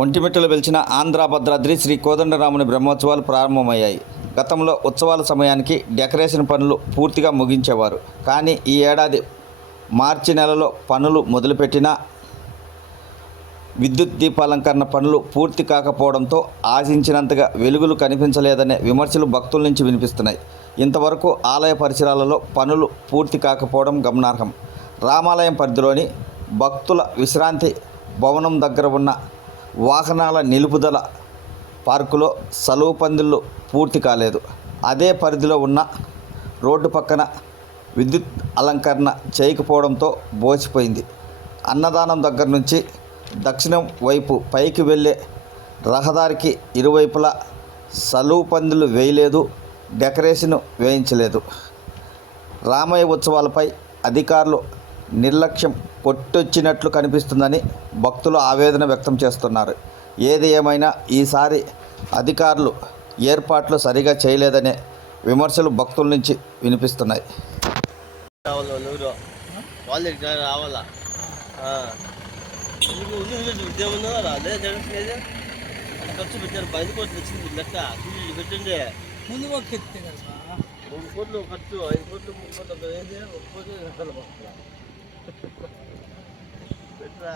ఒంటిమిట్టలో వెలిచిన ఆంధ్ర భద్రాద్రి శ్రీ కోదండరాముని బ్రహ్మోత్సవాలు ప్రారంభమయ్యాయి. గతంలో ఉత్సవాల సమయానికి డెకరేషన్ పనులు పూర్తిగా ముగించేవారు. కానీ ఈ ఏడాది మార్చి నెలలో పనులు మొదలుపెట్టినా విద్యుత్ దీపాలంకరణ పనులు పూర్తి కాకపోవడంతో ఆశించినంతగా వెలుగులు కనిపించలేదనే విమర్శలు భక్తుల నుంచి వినిపిస్తున్నాయి. ఇంతవరకు ఆలయ పరిసరాలలో పనులు పూర్తి కాకపోవడం గమనార్హం. రామాలయం పరిధిలోని భక్తుల విశ్రాంతి భవనం దగ్గర ఉన్న వాహనాల నిలుపుదల పార్కులో సలువు పందిళ్ళు పూర్తి కాలేదు. అదే పరిధిలో ఉన్న రోడ్డు పక్కన విద్యుత్ అలంకరణ చేయకపోవడంతో బోసిపోయింది. అన్నదానం దగ్గర నుంచి దక్షిణం వైపు పైకి వెళ్ళే రహదారికి ఇరువైపులా సలువు పందిళ్ళు వేయలేదు, డెకరేషన్ వేయించలేదు. రామయ్య ఉత్సవాలపై అధికారులు నిర్లక్ష్యం కొట్టొచ్చినట్లు కనిపిస్తుందని భక్తులు ఆవేదన వ్యక్తం చేస్తున్నారు. ఏది ఏమైనా ఈసారి అధికారులు ఏర్పాట్లు సరిగా చేయలేదనే విమర్శలు భక్తుల నుంచి వినిపిస్తున్నాయి. ఖర్చు పెట్టారు 5 కోట్లు వచ్చింది లెక్క పెట్టండి. ముందు ఒక ఎత్తే కదా 3 కోట్లు ఖర్చు 5 కోట్లు 3 కోట్లు ఏది 1 కోట్లు లెక్కలు పెట్టరా.